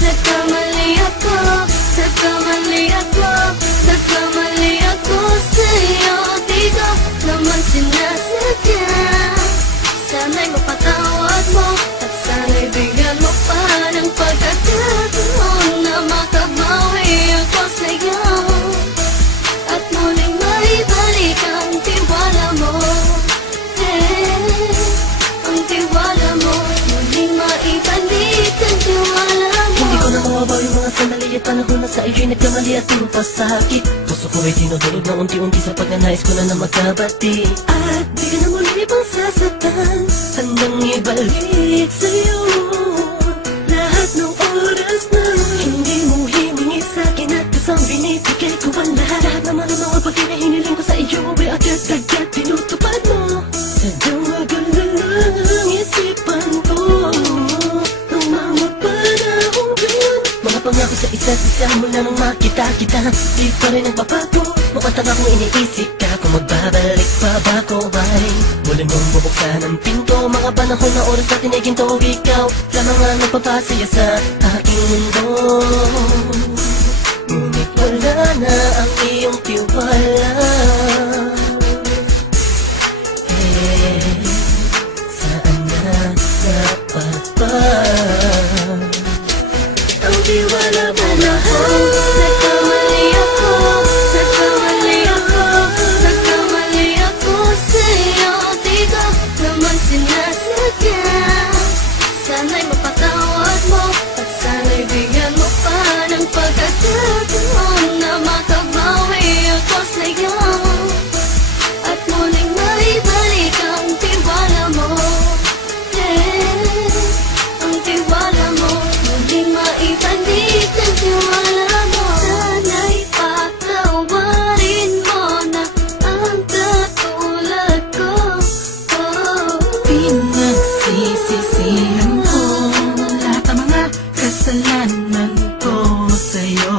nagkamali ako, nagkamali ako, nagkamali ako sa'yo. Di ko naman sinasadya. Sana'y mapatawad mo at sana'y bigyan mo pa ng pagkakataon na makabawi ako sa'yo at muling maibalik ang tiwala mo. Ang tiwala mo, muling maibalik ang tiwala mo. Hindi ko na mawabaw yung mga sandali at panahon na sa iyo'y nagkamali at di mo pasakit. Puso ko ay dinudulog na unti-unti sa pagnanais ko na magkabati. At di ka na muli pang sasaktan, handang ibalik sa'yo lahat ng oras na hindi mo himingi sa'kin at kasang binibigay ko ang lahat. Lahat naman ng mga bagay na hiniling ko sa iyo ay agad-agad tinutupad mo. Sadyang maganda lang ang isipan ko nung mga panahon yun. Mga pangako sa isa't isa mula nung makita kita, di pa rin nagbabago. Mukhang tanga kung iniisip ka kung magbabalik pa ba ko ba'y muli mong bubuksan ang pinto. Mga panahon na oras natin ay ginto, ikaw lamang ang nagpapasaya sa aking mundo. Ngunit wala na ang iyong tiwala. Saan na dapat ba ang tiwala mo na Nagkamali ako, nagkamali ako, nagkamali ako sa'yo. Di ko naman sinasadya. Sana'y mapatawad mo at sana'y bigyan mo pa ng pagkakataon na makabawi ako sa'yo at muling maibalik ang tiwala mo. Ang tiwala mo, muling maibalik ang tiwala mo. Sana'y patawarin mo na ang katulad ko. Pinagsisisihan ko lahat ng mga kasalanan ko sa'yo.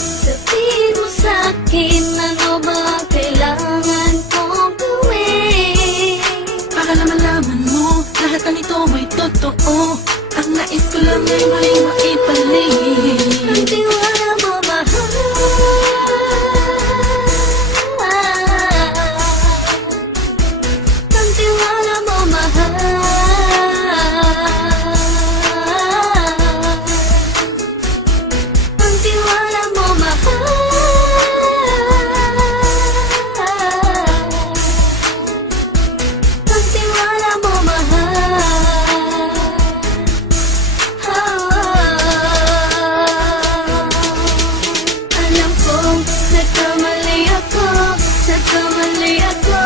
Sabihin mo sa'kin ano ba ang kailangan kong gawin Para malaman mo lahat ng ito ay totoo. Ang nais ko lang ay muling maibalik ang tiwala mo, mahal. Ang tiwala mo, mahal. Ang tiwala mo, mahal. Ang tiwala mo, mahal. Alam kong nagkamali ako, nagkamali ako,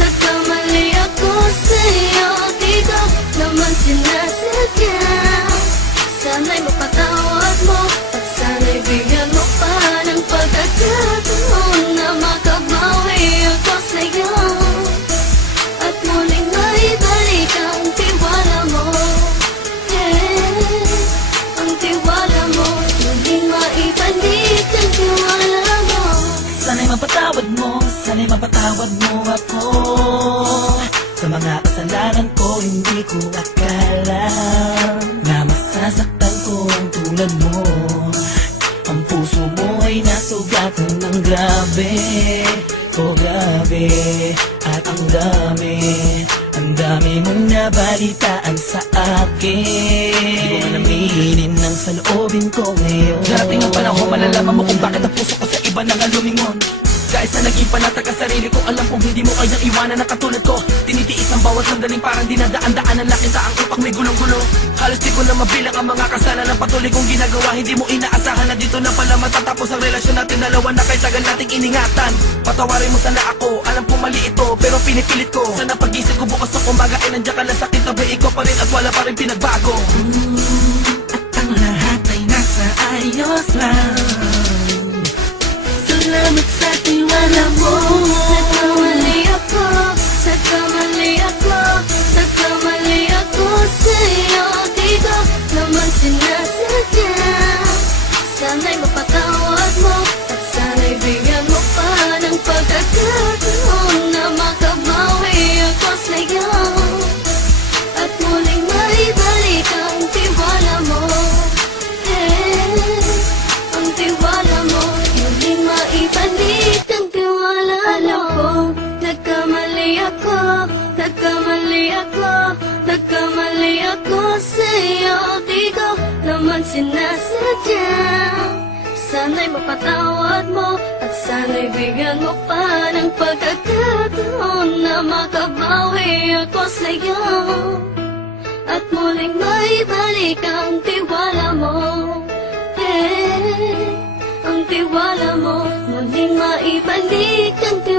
nagkamali ako sa'yo. Di ko naman sinasadya. Sana'y mapatawad mo at sana'y bigyan mo pa ng pagkakataon na makabawi ako sa'yo at muling maibalik ang tiwala mo. Ang tiwala mo, muling maibalik ang tiwala mo. Sana'y mapatawad mo ako sa mga kasalanan ko. Hindi ko akala na masasaktan ko ang tulad mo. Ang puso mo ay nasugatan ng grabe, oh grabe. At ang dami mong nabalitaan sa akin. Di ko man aminin ang saloobin ko ngayon. Darating ang panahon, malalaman mo kung bakit ang puso ko sa iba nang alumingon. Dahil sa naging panatag ang sarili ko, alam kong hindi mo kayang iwanan na katulad ko. Tinitiis ang bawat sandaling parang dinadaan-daan ang lakita ang utak may gulong-gulo. Halos di ko na mabilang ang mga kasalanan na patuloy kong ginagawa. Hindi mo inaasahan na dito na pala matatapos ang relasyon natin dalawa na kay tagal nating iningatan. Patawarin mo sana ako, alam kong mali ito pero pinipilit ko. Sana pag-isip ko bukas ng umaga ay nandiyan ka na sa kitabi. Ikaw pa rin at wala pa rin pinagbago. At ang lahat ay nasa ayos lang. Salamat sa tiwala mo. Nagkamali ako, nagkamali ako, nagkamali ako sa'yo. Di ko naman sinasadya. Sana'y mapatawad mo at sana'y bigyan mo pa ng pagkakataon na makabawi ako sa'yo at muling maibalik ang tiwala mo. nagkamali ako sa'yo. Di ko naman sinasadya. Sana'y mapatawad mo at sana'y bigyan mo pa ng pagkakataon na makabawi ako sa'yo. At muling maibalik ang tiwala mo. Ang tiwala mo, muling maibalik ang tiwala mo.